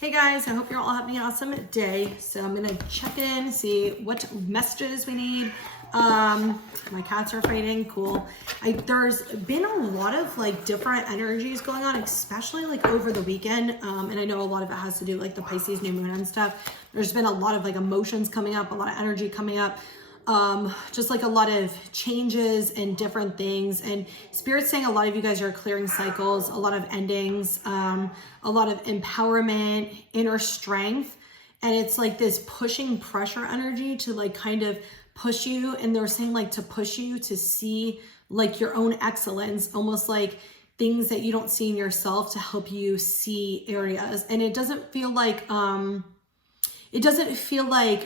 Hey guys, I hope you're all having an awesome day. So I'm gonna check in, see what messages we need. My cats are fighting, cool. There's been a lot of like different energies going on, especially like over the weekend. And I know a lot of it has to do with like the Pisces new moon and stuff. There's been a lot of like emotions coming up, a lot of energy coming up. Just like a lot of changes and different things, and Spirit's saying a lot of you guys are clearing cycles, a lot of endings, a lot of empowerment, inner strength, and it's like this pushing pressure energy to like kind of push you, and they're saying like to push you to see like your own excellence, almost like things that you don't see in yourself to help you see areas. And it doesn't feel like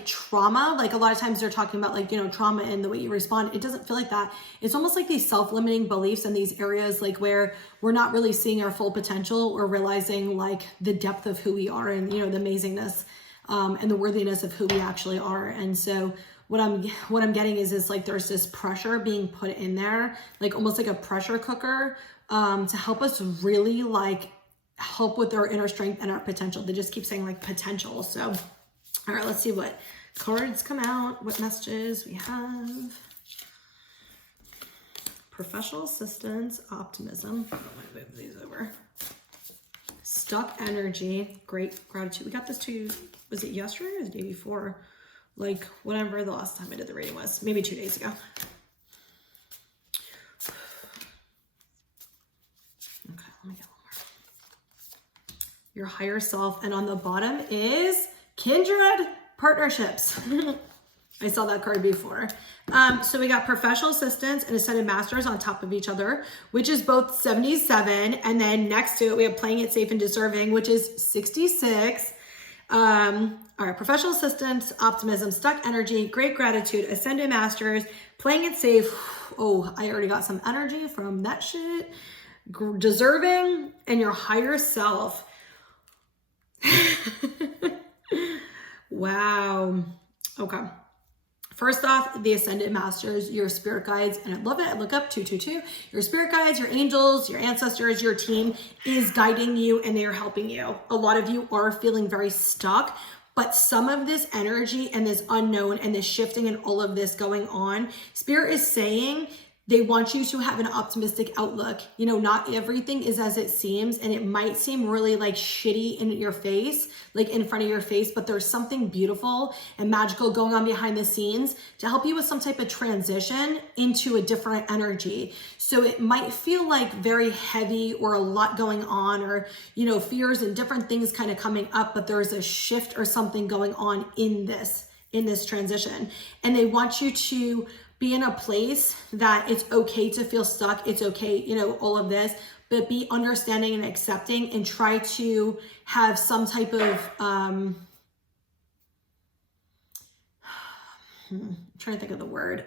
trauma. Like a lot of times they're talking about like, trauma and the way you respond. It doesn't feel like that. It's almost like these self-limiting beliefs in these areas, like where we're not really seeing our full potential or realizing like the depth of who we are and, the amazingness and the worthiness of who we actually are. And so what I'm getting is like there's this pressure being put in there, like almost like a pressure cooker to help us really like help with our inner strength and our potential. They just keep saying like potential. So all right, let's see what cards come out, what messages we have. Professional assistance, optimism. I'm gonna move these over. Stuck energy, great gratitude. We got this too, was it yesterday or the day before? Like whatever the last time I did the reading was, maybe 2 days ago. Okay, let me get one more. Your higher self, and on the bottom is kindred partnerships. I saw that card before. So we got professional assistants and ascended masters on top of each other, which is both 77. And then next to it, we have playing it safe and deserving, which is 66. All right, professional assistants, optimism, stuck energy, great gratitude, ascended masters, playing it safe. Oh, I already got some energy from that shit. Deserving and your higher self. Wow. Okay. First off, the ascended masters, your spirit guides, and I love it. I look up 222. Your spirit guides, your angels, your ancestors, your team is guiding you and they are helping you. A lot of you are feeling very stuck, but some of this energy and this unknown and this shifting and all of this going on, Spirit is saying they want you to have an optimistic outlook. Not everything is as it seems, and it might seem really like shitty in your face, like in front of your face, but there's something beautiful and magical going on behind the scenes to help you with some type of transition into a different energy. So it might feel like very heavy or a lot going on, or, fears and different things kind of coming up, but there's a shift or something going on in this transition. And they want you to be in a place that it's okay to feel stuck. It's okay, all of this, but be understanding and accepting, and try to have some type of, I'm trying to think of the word,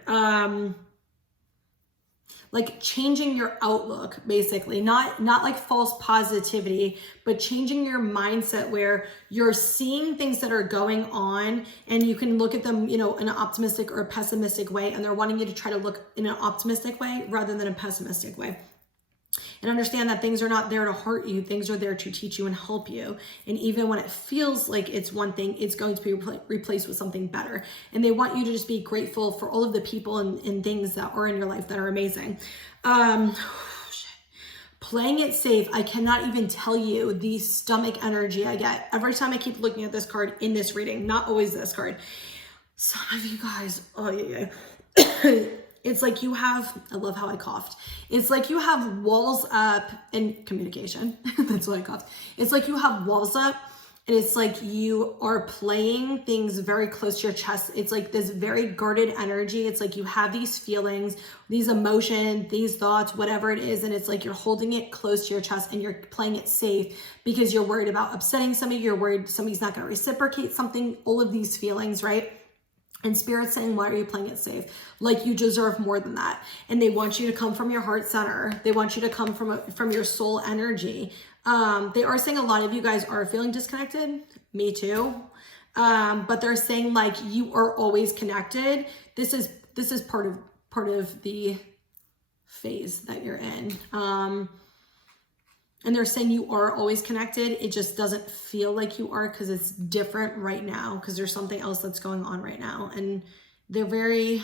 like changing your outlook, basically, not like false positivity, but changing your mindset where you're seeing things that are going on and you can look at them, in an optimistic or a pessimistic way. And they're wanting you to try to look in an optimistic way rather than a pessimistic way. And understand that things are not there to hurt you. Things are there to teach you and help you. And even when it feels like it's one thing, it's going to be replaced with something better. And they want you to just be grateful for all of the people and things that are in your life that are amazing. Playing it safe. I cannot even tell you the stomach energy I get every time I keep looking at this card in this reading. Not always this card. Some of you guys, oh yeah. It's like you have, I love how I coughed. It's like you have walls up in communication. That's why I coughed. It's like you have walls up, and it's like you are playing things very close to your chest. It's like this very guarded energy. It's like you have these feelings, these emotions, these thoughts, whatever it is. And it's like you're holding it close to your chest and you're playing it safe because you're worried about upsetting somebody. You're worried somebody's not going to reciprocate something, all of these feelings, right? And Spirit's saying, why are you playing it safe? Like you deserve more than that. And they want you to come from your heart center. They want you to come from your soul energy. They are saying a lot of you guys are feeling disconnected. Me too. But they're saying like you are always connected. This is part of the phase that you're in. And they're saying you are always connected. It just doesn't feel like you are because it's different right now because there's something else that's going on right now. And they're very,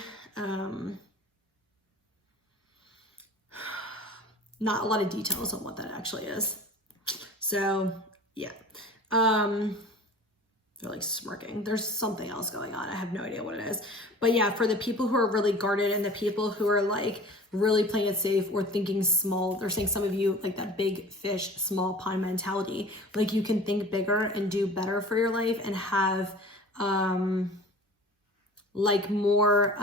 not a lot of details on what that actually is. So yeah, they're like smirking. There's something else going on. I have no idea what it is. But yeah, for the people who are really guarded and the people who are like really playing it safe or thinking small, they're saying some of you like that big fish, small pond mentality. Like you can think bigger and do better for your life and have like more,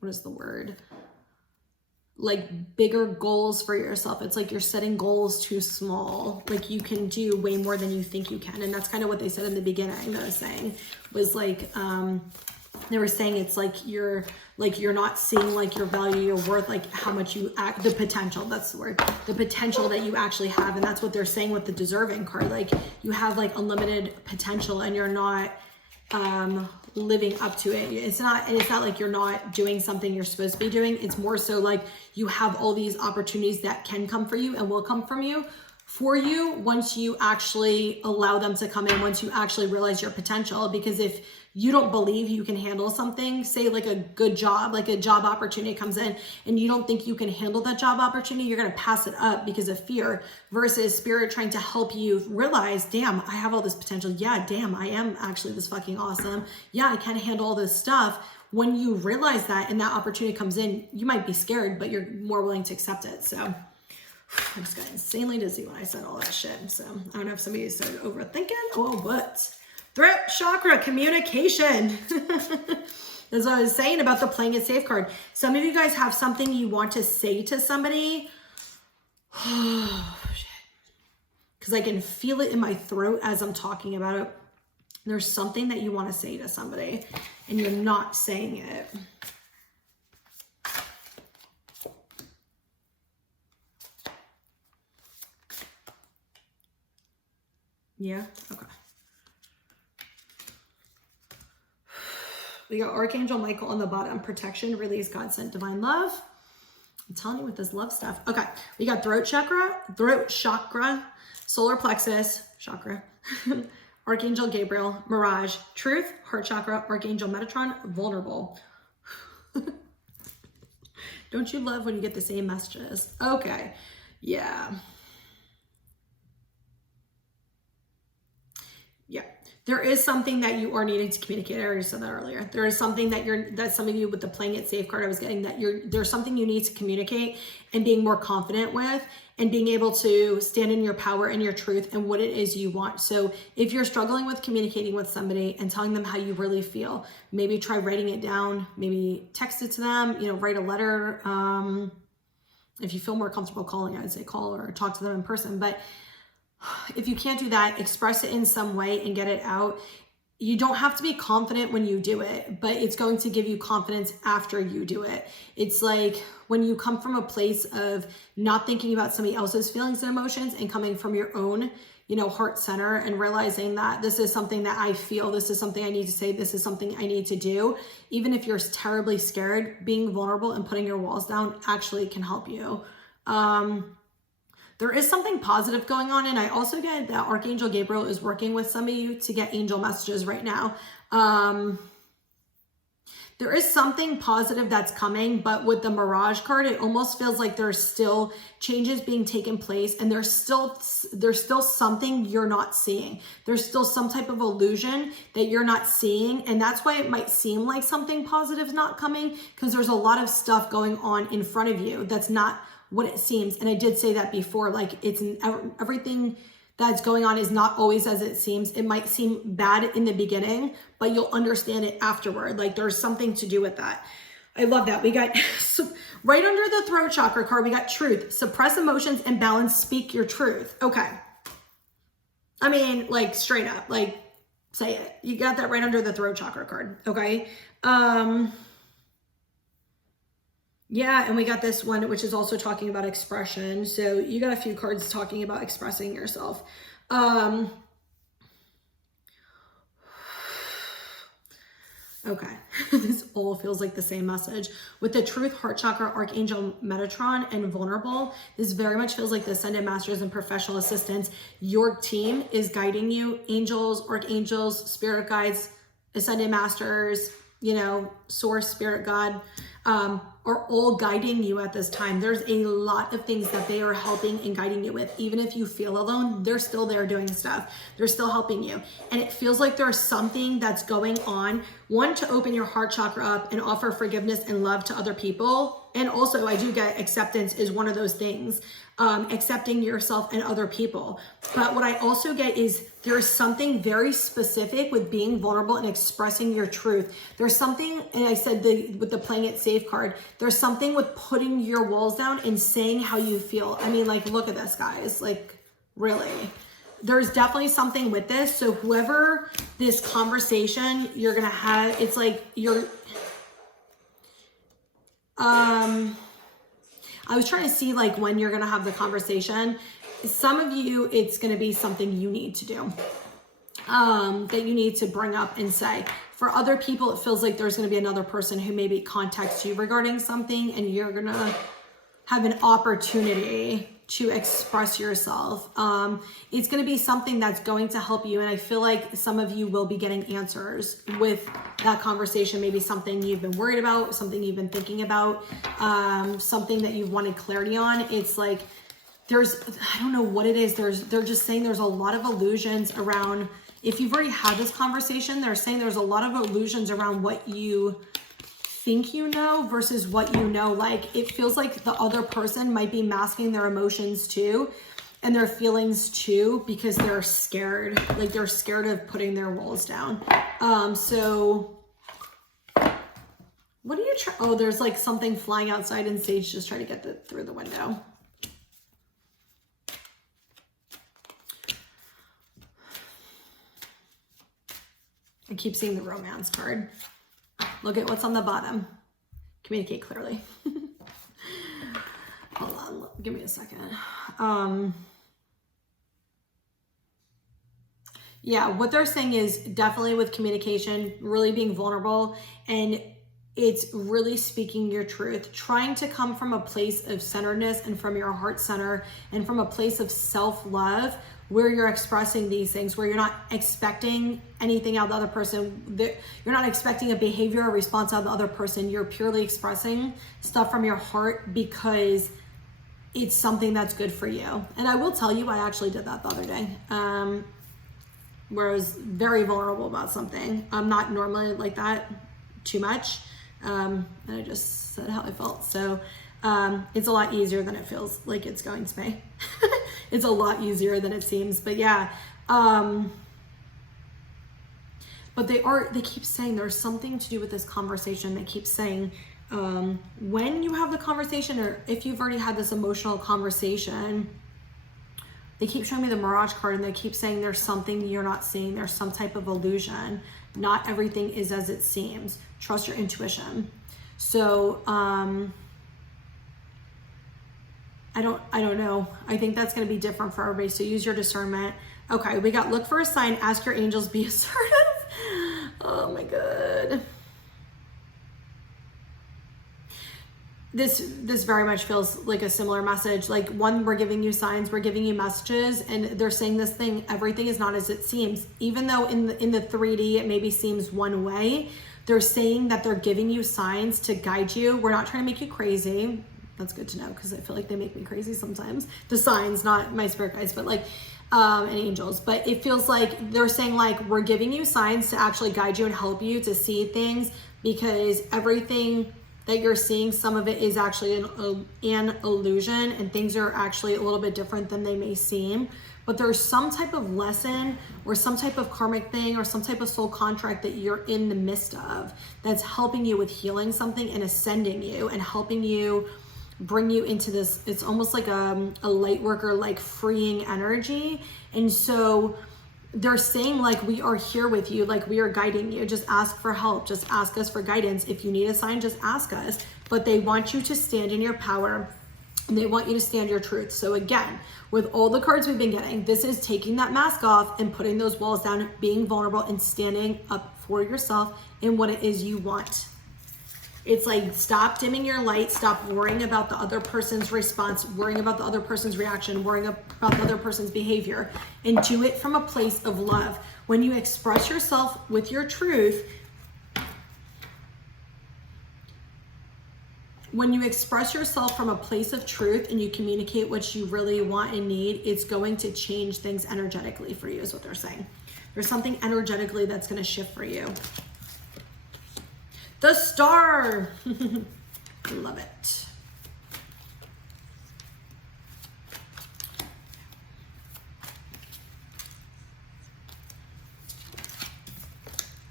what is the word? Like bigger goals for yourself. It's like you're setting goals too small. Like you can do way more than you think you can. And that's kind of what they said in the beginning that I was saying was like, they were saying it's like you're not seeing like your value, your worth, like how much you act, the potential, that's the word, the potential that you actually have. And that's what they're saying with the deserving card. Like you have like unlimited potential and you're not, living up to it. It's not like you're not doing something you're supposed to be doing. It's more so like you have all these opportunities that can come for you and will come from you for you once you actually allow them to come in, once you actually realize your potential. Because if you don't believe you can handle something, say like a good job, like a job opportunity comes in and you don't think you can handle that job opportunity, you're going to pass it up because of fear, versus spirit trying to help you realize, damn, I have all this potential. Yeah, damn, I am actually this fucking awesome. Yeah, I can handle all this stuff. When you realize that and that opportunity comes in, you might be scared, but you're more willing to accept it. So I just got insanely dizzy when I said all that shit. So I don't know if somebody started overthinking. Oh, but throat chakra, communication. As I was saying about the playing it safe card. Some of you guys have something you want to say to somebody. Oh, shit. Because I can feel it in my throat as I'm talking about it. There's something that you want to say to somebody and you're not saying it. Yeah? Okay. We got Archangel Michael on the bottom. Protection, release, God sent divine love. I'm telling you with this love stuff. Okay. We got throat chakra, solar plexus, chakra, Archangel Gabriel, mirage, truth, heart chakra, Archangel Metatron, vulnerable. Don't you love when you get the same messages? Okay. Yeah. Yeah. There is something that you are needing to communicate. I already said that earlier. There is something that some of you with the playing it safe card I was getting, that there's something you need to communicate and being more confident with and being able to stand in your power and your truth and what it is you want. So if you're struggling with communicating with somebody and telling them how you really feel, maybe try writing it down, maybe text it to them, write a letter. If you feel more comfortable calling, I'd say call or talk to them in person. But if you can't do that, express it in some way and get it out. You don't have to be confident when you do it, but it's going to give you confidence after you do it. It's like when you come from a place of not thinking about somebody else's feelings and emotions and coming from your own, heart center and realizing that this is something that I feel, this is something I need to say, this is something I need to do. Even if you're terribly scared, being vulnerable and putting your walls down actually can help you. There is something positive going on. And I also get that Archangel Gabriel is working with some of you to get angel messages right now. There is something positive that's coming, but with the Mirage card, it almost feels like there's still changes being taken place and there's still something you're not seeing. There's still some type of illusion that you're not seeing. And that's why it might seem like something positive is not coming, because there's a lot of stuff going on in front of you that's not what it seems. And I did say that before, like everything that's going on is not always as it seems. It might seem bad in the beginning, but you'll understand it afterward. Like there's something to do with that. I love that. We got right under the throat chakra card, we got truth, suppress emotions and balance, speak your truth. Okay. I mean, like straight up, like say it. You got that right under the throat chakra card. Okay. Yeah, and we got this one, which is also talking about expression. So you got a few cards talking about expressing yourself. Okay, this all feels like the same message. With the Truth, Heart Chakra, Archangel Metatron, and Vulnerable, this very much feels like the Ascended Masters and professional assistants. Your team is guiding you. Angels, Archangels, Spirit Guides, Ascended Masters, you know, Source, Spirit God, are all guiding you at this time. There's a lot of things that they are helping and guiding you with. Even if you feel alone, they're still there doing stuff. They're still helping you. And it feels like there's something that's going on. One, to open your heart chakra up and offer forgiveness and love to other people. And also, I do get acceptance is one of those things. Accepting yourself and other people. But what I also get is there's something very specific with being vulnerable and expressing your truth. There's something, and I said with the playing it safe card, there's something with putting your walls down and saying how you feel. I mean, like, look at this, guys. Like, really. There's definitely something with this. So whoever this conversation you're going to have, it's like you're... I was trying to see like when you're going to have the conversation. Some of you, it's going to be something you need to do, that you need to bring up and say. For other people, it feels like there's going to be another person who maybe contacts you regarding something, and you're going to have an opportunity to express yourself. It's going to be something that's going to help you. And I feel like some of you will be getting answers with that conversation. Maybe something you've been worried about, something you've been thinking about, something that you've wanted clarity on. It's like, I don't know what it is. They're just saying there's a lot of illusions around, if you've already had this conversation, they're saying there's a lot of illusions around what you think you know versus what you know. Like, it feels like the other person might be masking their emotions too and their feelings too, because they're scared. Like, they're scared of putting their walls down. So what are you trying? Oh, there's like something flying outside and Sage just trying to get through the window. I keep seeing the romance card. Look at what's on the bottom. Communicate clearly. Hold on, give me a second. Yeah, what they're saying is definitely with communication, really being vulnerable, and it's really speaking your truth, trying to come from a place of centeredness and from your heart center and from a place of self-love, where you're expressing these things, where you're not expecting anything out of the other person. You're not expecting a behavior or response out of the other person. You're purely expressing stuff from your heart because it's something that's good for you. And I will tell you, I actually did that the other day, where I was very vulnerable about something. I'm not normally like that too much. And I just said how I felt. So it's a lot easier than it feels like it's going to be. It's a lot easier than it seems, but yeah. But they keep saying there's something to do with this conversation. They keep saying, when you have the conversation, or if you've already had this emotional conversation, they keep showing me the Mirage card, and they keep saying there's something you're not seeing. There's some type of illusion. Not everything is as it seems. Trust your intuition. So, I don't know. I think that's going to be different for everybody. So use your discernment. Okay, we got look for a sign, ask your angels, be assertive. Oh my God. This very much feels like a similar message. Like, one, we're giving you signs, we're giving you messages, and they're saying this thing, everything is not as it seems. Even though in the 3D it maybe seems one way, they're saying that they're giving you signs to guide you. We're not trying to make you crazy. That's good to know, because I feel like they make me crazy sometimes. The signs, not my spirit guides, but like, and angels. But it feels like they're saying, like, we're giving you signs to actually guide you and help you to see things, because everything that you're seeing, some of it is actually an illusion, and things are actually a little bit different than they may seem. But there's some type of lesson or some type of karmic thing or some type of soul contract that you're in the midst of that's helping you with healing something and ascending you and helping you bring you into this. It's almost like a light worker, like freeing energy. And so they're saying, like, we are here with you, like, we are guiding you. Just ask for help. Just ask us for guidance. If you need a sign, just ask us. But they want you to stand in your power. and they want you to stand your truth. So again, with all the cards we've been getting, this is taking that mask off and putting those walls down, being vulnerable and standing up for yourself and what it is you want. It's like, stop dimming your light, stop worrying about the other person's response, worrying about the other person's reaction, worrying about the other person's behavior, and do it from a place of love. When you express yourself with your truth, when you express yourself from a place of truth and you communicate what you really want and need, it's going to change things energetically for you, is what they're saying. There's something energetically that's going to shift for you. The Star. Love it.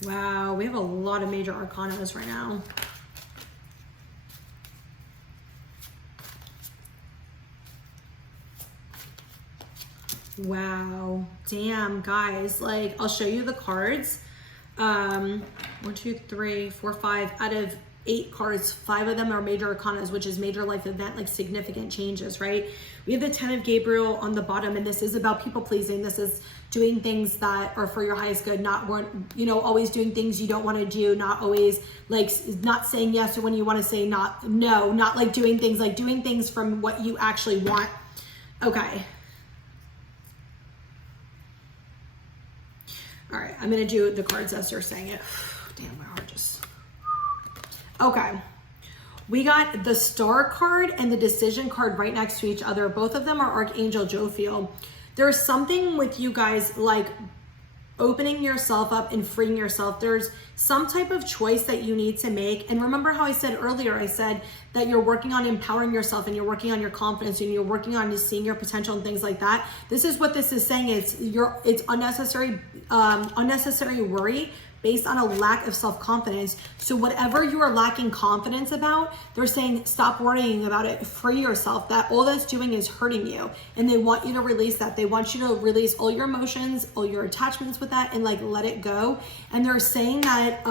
Wow, we have a lot of major arcanas right now. Wow, damn, guys, like, I'll show you the cards. 1, 2, 3, 4, 5 out of 8 cards, 5 of them are major arcanas, which is major life event, like significant changes, right? We have the 10 of Gabriel on the bottom, and this is about people pleasing. This is doing things that are for your highest good, not always doing things you don't want to do, not always like not saying yes to when you want to say no, not like doing things from what you actually want. Okay. All right, I'm gonna do the cards as they're saying it. Damn, my heart just... Okay, we got the Star card and the Decision card right next to each other. Both of them are Archangel Jophiel. There's something with you guys like opening yourself up and freeing yourself. There's some type of choice that you need to make. And remember how I said earlier, I said that you're working on empowering yourself and you're working on your confidence and you're working on just seeing your potential and things like that. This is what this is saying. It's unnecessary worry based on a lack of self-confidence. So whatever you are lacking confidence about, they're saying stop worrying about it, free yourself. That all that's doing is hurting you, and they want you to release that. They want you to release all your emotions, all your attachments with that, and like let it go. And they're saying that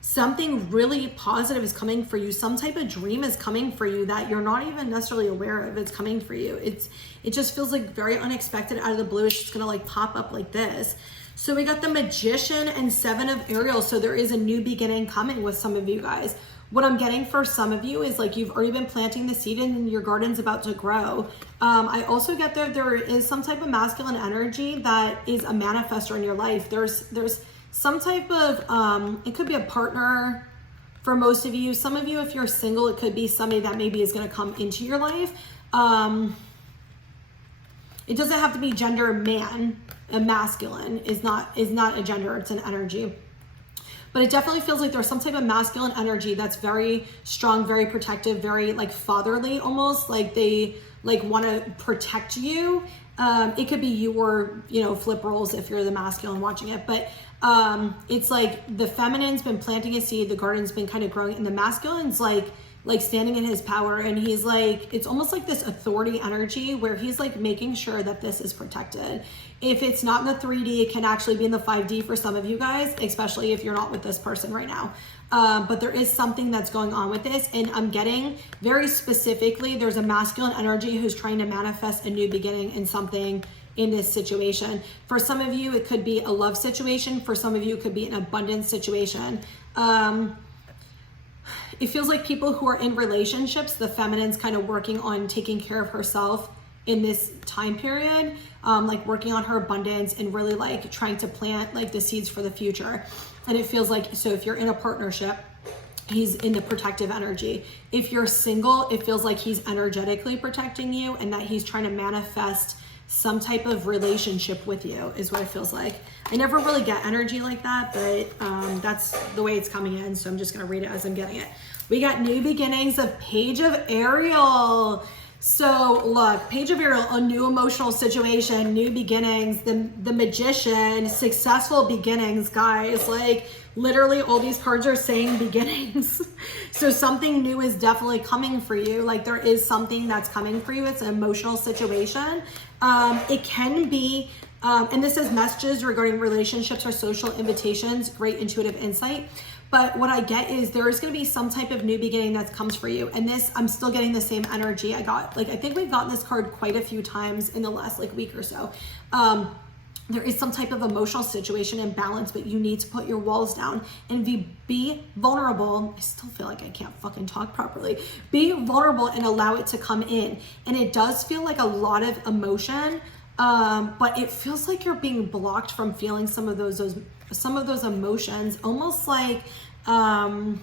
something really positive is coming for you. Some type of dream is coming for you that you're not even necessarily aware of. It's coming for you. It just feels like very unexpected, out of the blue. It's just gonna like pop up like this. So we got the Magician and 7 of Ariel. So there is a new beginning coming with some of you guys. What I'm getting for some of you is like you've already been planting the seed and your garden's about to grow. I also get there is some type of masculine energy that is a manifestor in your life. There's some type of, it could be a partner for most of you. Some of you, if you're single, it could be somebody that maybe is going to come into your life. It doesn't have to be gender man. A masculine is not a gender, it's an energy. But it definitely feels like there's some type of masculine energy that's very strong, very protective, very like fatherly almost, like they like want to protect you. It could be you or, flip roles if you're the masculine watching it. But it's like the feminine's been planting a seed, the garden's been kind of growing, and the masculine's like standing in his power, and he's like, it's almost like this authority energy where he's like making sure that this is protected. If it's not in the 3D, it can actually be in the 5D for some of you guys, especially if you're not with this person right now. But there is something that's going on with this, and I'm getting very specifically, there's a masculine energy who's trying to manifest a new beginning in something in this situation. For some of you, it could be a love situation. For some of you, it could be an abundance situation. It feels like people who are in relationships, the feminine's kind of working on taking care of herself in this time period, like working on her abundance and really like trying to plant like the seeds for the future. And it feels like, so if you're in a partnership, he's in the protective energy. If you're single, it feels like he's energetically protecting you and that he's trying to manifest some type of relationship with you is what it feels like. I never really get energy like that, but that's the way it's coming in. So I'm just gonna read it as I'm getting it. We got new beginnings of Page of Ariel. So look, Page of Ariel, a new emotional situation, new beginnings, the Magician, successful beginnings, guys. Like literally all these cards are saying beginnings. So something new is definitely coming for you. Like there is something that's coming for you. It's an emotional situation. It can be, and this is messages regarding relationships or social invitations, great intuitive insight. But what I get is there is going to be some type of new beginning that comes for you. And this, I'm still getting the same energy I got. Like, I think we've gotten this card quite a few times in the last like week or so. There is some type of emotional situation and balance, but you need to put your walls down and be vulnerable. I still feel like I can't fucking talk properly. Be vulnerable and allow it to come in. And it does feel like a lot of emotion, but it feels like you're being blocked from feeling some of those emotions, almost like, that's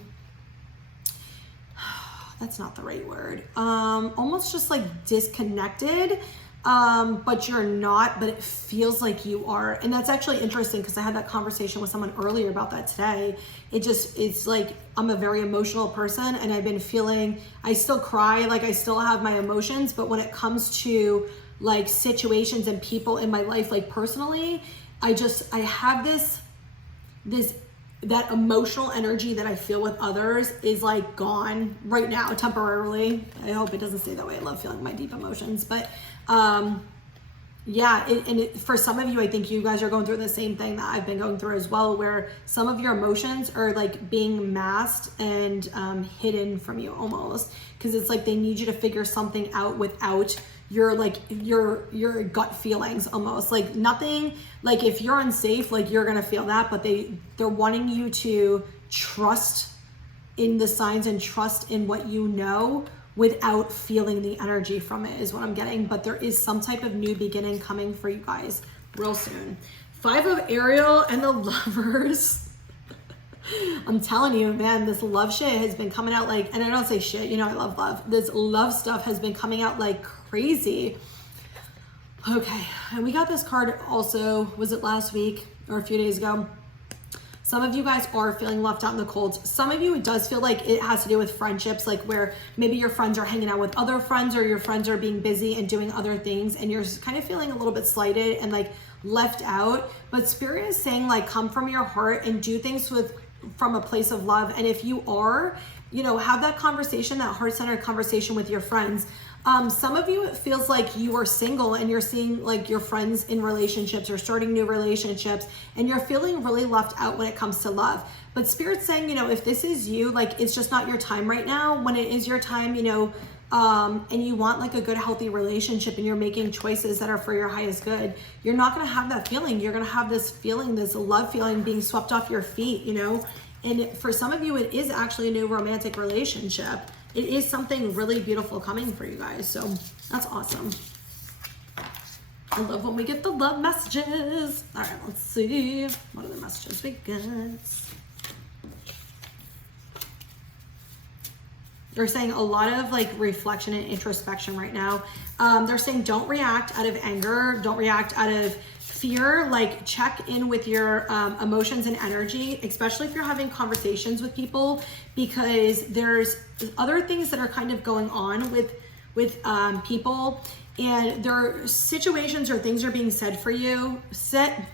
not the right word. Almost just like disconnected. But you're not, but it feels like you are. And that's actually interesting because I had that conversation with someone earlier about that today. It's like, I'm a very emotional person and I've been feeling, I still cry, like I still have my emotions, but when it comes to like situations and people in my life, like personally, I have that emotional energy that I feel with others is like gone right now temporarily. I hope it doesn't stay that way. I love feeling my deep emotions, but yeah, for some of you, I think you guys are going through the same thing that I've been going through as well, where some of your emotions are like being masked and hidden from you almost, because it's like they need you to figure something out without your gut feelings almost. Like nothing, like if you're unsafe, like you're gonna feel that, but they're wanting you to trust in the signs and trust in what you know without feeling the energy from it is what I'm getting. But there is some type of new beginning coming for you guys real soon. 5 of Ariel and the Lovers. I'm telling you, man, this love shit has been coming out like, and I don't say shit, you know, I love love. This love stuff has been coming out like crazy. Okay, and we got this card also, was it last week or a few days ago? Some of you guys are feeling left out in the cold. Some of you, it does feel like it has to do with friendships, like where maybe your friends are hanging out with other friends or your friends are being busy and doing other things and you're kind of feeling a little bit slighted and like left out. But Spirit is saying like, come from your heart and do things from a place of love. And if you are, you know, have that conversation, that heart-centered conversation with your friends. Some of you, it feels like you are single and you're seeing like your friends in relationships or starting new relationships and you're feeling really left out when it comes to love. But Spirit's saying, you know, if this is you, like it's just not your time right now. When it is your time, you know, and you want like a good, healthy relationship and you're making choices that are for your highest good, you're not going to have that feeling. You're going to have this feeling, this love feeling being swept off your feet, you know? And for some of you, it is actually a new romantic relationship. It is something really beautiful coming for you guys. So that's awesome. I love when we get the love messages. All right, let's see. What are the messages we get? They're saying a lot of like reflection and introspection right now. They're saying don't react out of anger. Don't react out of fear. Like check in with your emotions and energy, especially if you're having conversations with people, because there's other things that are kind of going on with people, and there are situations or things are being said for you.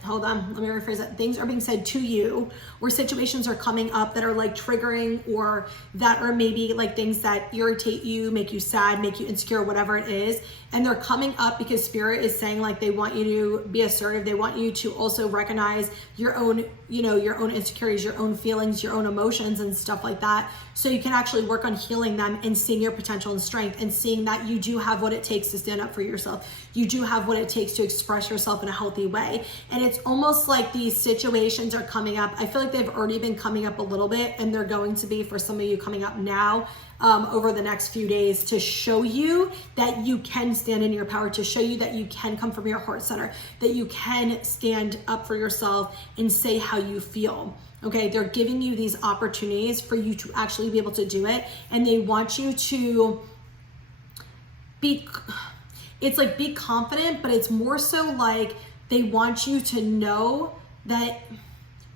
Hold on, let me rephrase that. Things are being said to you, or situations are coming up that are like triggering, or that are maybe like things that irritate you, make you sad, make you insecure, whatever it is. And they're coming up because Spirit is saying like they want you to be assertive. They want you to also recognize your own, you know, your own insecurities, your own feelings, your own emotions and stuff like that. So you can actually work on healing them and seeing your potential and strength and seeing that you do have what it takes to stand up for yourself. You do have what it takes to express yourself in a healthy way. And it's almost like these situations are coming up. I feel like they've already been coming up a little bit, and they're going to be for some of you coming up now over the next few days, to show you that you can stand in your power, to show you that you can come from your heart center, that you can stand up for yourself and say how you feel. Okay, they're giving you these opportunities for you to actually be able to do it, and they want you to be, it's like be confident, but it's more so like they want you to know that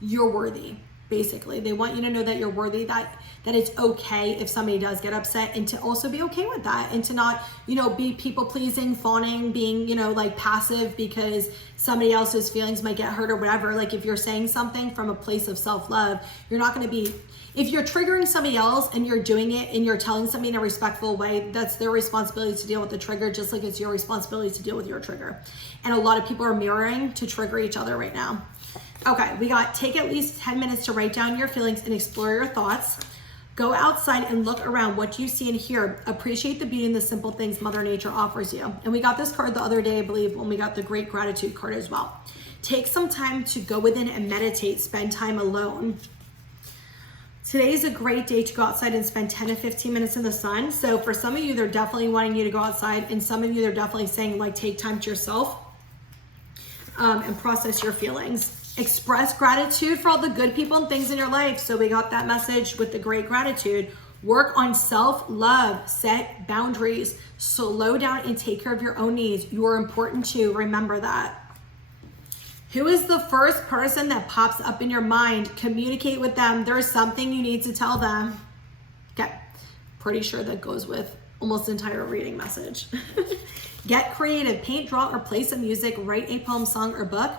you're worthy. Basically, they want you to know that you're worthy, that it's okay if somebody does get upset, and to also be okay with that, and to not, you know, be people pleasing, fawning, being, you know, like passive because somebody else's feelings might get hurt or whatever. Like if you're saying something from a place of self-love, you're not going to be, if you're triggering somebody else and you're doing it and you're telling somebody in a respectful way, that's their responsibility to deal with the trigger, just like it's your responsibility to deal with your trigger. And a lot of people are mirroring to trigger each other right now. Okay, we got take at least 10 minutes to write down your feelings and explore your thoughts. Go outside and look around what you see and hear. Appreciate the beauty and the simple things Mother Nature offers you. And we got this card the other day, I believe, when we got the Great Gratitude card as well. Take some time to go within and meditate, spend time alone. Today's a great day to go outside and spend 10 to 15 minutes in the sun. So for some of you, they're definitely wanting you to go outside, and some of you, they're definitely saying like take time to yourself and process your feelings. Express gratitude for all the good people and things in your life. So we got that message with the Great Gratitude. Work on self-love, set boundaries, slow down and take care of your own needs. You are important too, remember that. Who is the first person that pops up in your mind? Communicate with them. There's something you need to tell them. Okay, pretty sure that goes with almost the entire reading message. Get creative, paint, draw, or play some music, write a poem, song, or book.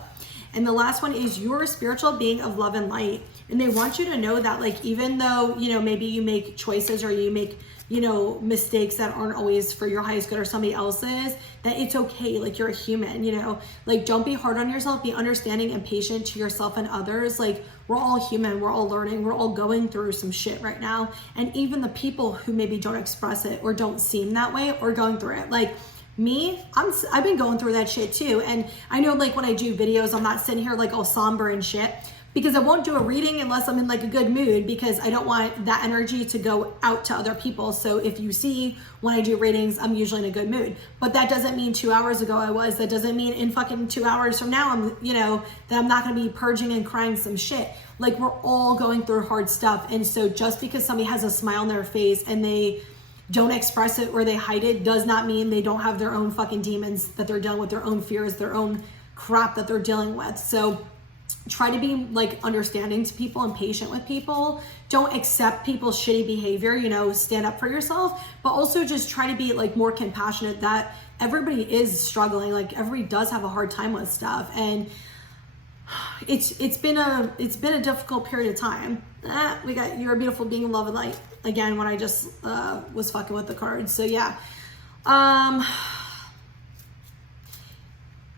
And the last one is you're a spiritual being of love and light. And they want you to know that, like, even though, you know, maybe you make choices or you make, you know, mistakes that aren't always for your highest good or somebody else's, that it's okay. Like, you're a human, you know, like, don't be hard on yourself, be understanding and patient to yourself and others. Like, we're all human, we're all learning, we're all going through some shit right now. And even the people who maybe don't express it or don't seem that way or going through it, like, me, I've been going through that shit too. And I know, like, when I do videos, I'm not sitting here like all somber and shit, because I won't do a reading unless I'm in like a good mood, because I don't want that energy to go out to other people. So if you see when I do readings, I'm usually in a good mood, but that doesn't mean 2 hours ago I was, that doesn't mean in fucking 2 hours from now I'm, you know, that I'm not going to be purging and crying some shit. Like, we're all going through hard stuff. And so just because somebody has a smile on their face and they don't express it or they hide it does not mean they don't have their own fucking demons that they're dealing with, their own fears, their own crap that they're dealing with. So try to be like understanding to people and patient with people. Don't accept people's shitty behavior, you know, stand up for yourself, but also just try to be like more compassionate that everybody is struggling. Like, everybody does have a hard time with stuff. And it's been a difficult period of time. We got you're a beautiful being of love and light again when I just was fucking with the cards. So yeah,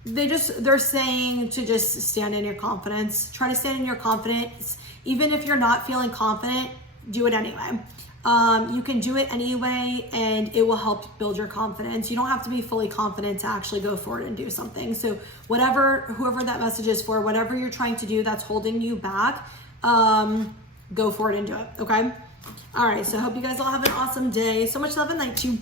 they're saying to just stand in your confidence. Try to stand in your confidence, even if you're not feeling confident. Do it anyway. You can do it anyway, and it will help build your confidence. You don't have to be fully confident to actually go forward and do something. So whoever that message is for, whatever you're trying to do that's holding you back, go for it and do it, okay? All right, so I hope you guys all have an awesome day. So much love and light to you.